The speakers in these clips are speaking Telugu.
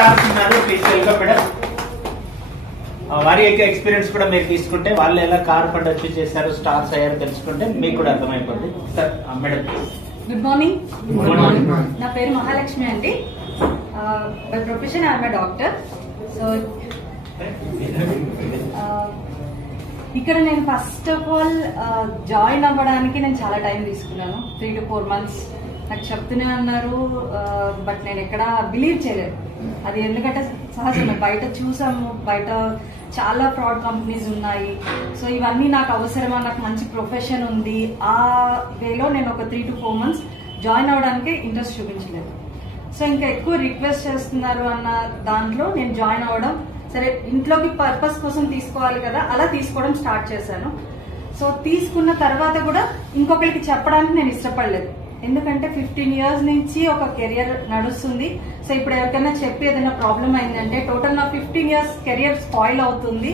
స్టార్స్ ఉన్నారు, ప్లీజ్ వెల్కమ్ మేడం. వారి యొక్క ఎక్స్పీరియన్స్ కూడా మీరు తీసుకుంటే వాళ్ళు ఎలా కార్ ఫండ్ అచీవ్ చేశారు, స్టార్స్ అయ్యారు తెలుసుకుంటే మీకు కూడా అర్థమైపోతుంది. Sir madam. Good morning. నా పేరు మహాలక్ష్మి అండి. By profession I'm a doctor. So ఇక్కడ నేను ఫస్ట్ ఆఫ్ ఆల్ జాయిన్ అవ్వడానికి నేను చాలా టైం తీసుకున్నాను. 3 to 4 months నాకు చెప్తూనే అన్నారు, బట్ నేను ఎక్కడ బిలీవ్ చేయలేదు. అది ఎందుకంటే సహజమే, బయట చూసాము, బయట చాలా ఫ్రాడ్ కంపెనీస్ ఉన్నాయి. సో ఇవన్నీ నాకు అవసరమా, నాకు మంచి ప్రొఫెషన్ ఉంది, ఆ వేలో నేను ఒక 3 to 4 months జాయిన్ అవ్వడానికి ఇంట్రెస్ట్ చూపించలేదు. సో ఇంకా ఎక్కువ రిక్వెస్ట్ చేస్తున్నారు అన్న దాంట్లో నేను జాయిన్ అవ్వడం, సరే ఇంట్లోకి పర్పస్ కోసం తీసుకోవాలి కదా, అలా తీసుకోవడం స్టార్ట్ చేశాను. సో తీసుకున్న తర్వాత కూడా ఇంకొకరికి చెప్పడానికి నేను ఇష్టపడలేదు. ఎందుకంటే 15 years నుంచి ఒక కెరియర్ నడుస్తుంది. సో ఇప్పుడు ఎవరికైనా చెప్పి ఏదైనా ప్రాబ్లం అయిందంటే టోటల్ నా 15 years కెరియర్ స్పాయిల్ అవుతుంది.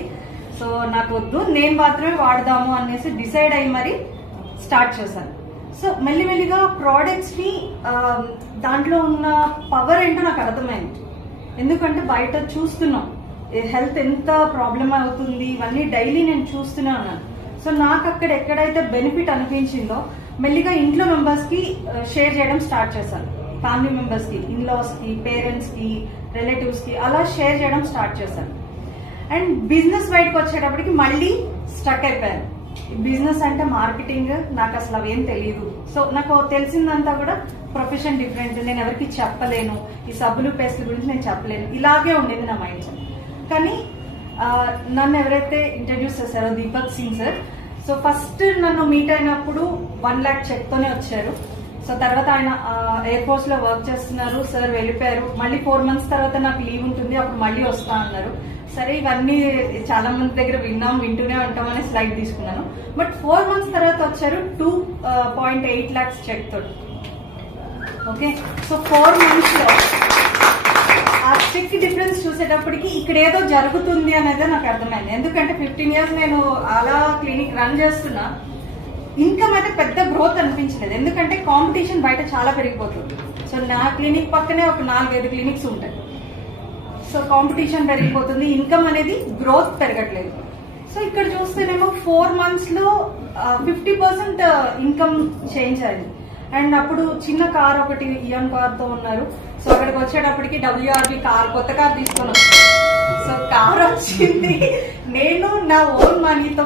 సో నాకు వద్దు, నేను మాత్రమే వాడదాము అనేసి డిసైడ్ అయ్యి మరి స్టార్ట్ చేశాను. సో మెల్లిమెల్లిగా ప్రోడక్ట్స్ ని దాంట్లో ఉన్న పవర్ ఏంటో నాకు అర్థమైంది. ఎందుకంటే బయట చూస్తున్నాం హెల్త్ ఎంత ప్రాబ్లం అవుతుంది, ఇవన్నీ డైలీ నేను చూస్తూనే ఉన్నాను. సో నాకు అక్కడ ఎక్కడైతే బెనిఫిట్ అనిపించిందో మెల్లిగా ఇంట్లో మెంబర్స్ కి షేర్ చేయడం స్టార్ట్ చేశాను. ఫ్యామిలీ మెంబర్స్ కి, ఇన్లాస్ కి, పేరెంట్స్ కి, రిలేటివ్స్ కి అలా షేర్ చేయడం స్టార్ట్ చేశాను. అండ్ బిజినెస్ బయటకు వచ్చేటప్పటికి మళ్ళీ స్టక్ అయిపోయాను. బిజినెస్ అంటే మార్కెటింగ్ నాకు అసలు అవేం తెలియదు. సో నాకు తెలిసిందంతా కూడా ప్రొఫెషన్ డిఫరెంట్, నేను ఎవరికి చెప్పలేను, ఈ సబ్బులు పేస్ట్ల గురించి నేను చెప్పలేను, ఇలాగే ఉండేది నా మైండ్ సెట్. కానీ నన్ను ఎవరైతే ఇంట్రడ్యూస్ చేశారో Deepak Singh sir, so first నన్ను మీట్ అయినప్పుడు 1 lakh చెక్ తోనే వచ్చారు. సో తర్వాత ఆయన ఎయిర్ ఫోర్స్ లో వర్క్ చేస్తున్నారు, సార్ వెళ్ళిపోయారు. మళ్ళీ 4 months తర్వాత నాకు లీవ్ ఉంటుంది, అప్పుడు మళ్ళీ వస్తా అన్నారు. సరే ఇవన్నీ చాలా మంది దగ్గర వింటూనే ఉంటామని స్లైడ్ తీసుకున్నాను. బట్ 4 months తర్వాత వచ్చారు 2.8 lakhs చెక్ తోటి. ఓకే, సో 4 months లో ఆ చెక్ డిఫరెన్స్ చూసేటప్పటికి ఇక్కడ ఏదో జరుగుతుంది అనేది నాకు అర్థమైంది. ఎందుకంటే 15 years నేను అలా క్లినిక్ రన్ చేస్తున్నా, ఇన్కమ్ అయితే పెద్ద గ్రోత్ అనిపించలేదు. ఎందుకంటే కాంపిటీషన్ బయట చాలా పెరిగిపోతుంది. సో నా క్లినిక్ పక్కనే ఒక 4-5 క్లినిక్స్ ఉంటాయి. సో కాంపిటీషన్ పెరిగిపోతుంది, ఇన్కమ్ అనేది గ్రోత్ పెరగట్లేదు. సో ఇక్కడ చూస్తేనేమో 4 months లో 50% ఇన్కమ్ చేంజ్ అయింది. అండ్ అప్పుడు చిన్న కార్ ఒకటి ఇయాన్ కార్ తో ఉన్నారు. సో అక్కడికి వచ్చేటప్పటికి WRV కార్, కొత్త కార్ తీసుకొని వచ్చాను. సో కార్ వచ్చింది, నేను నా ఓన్ మనీతో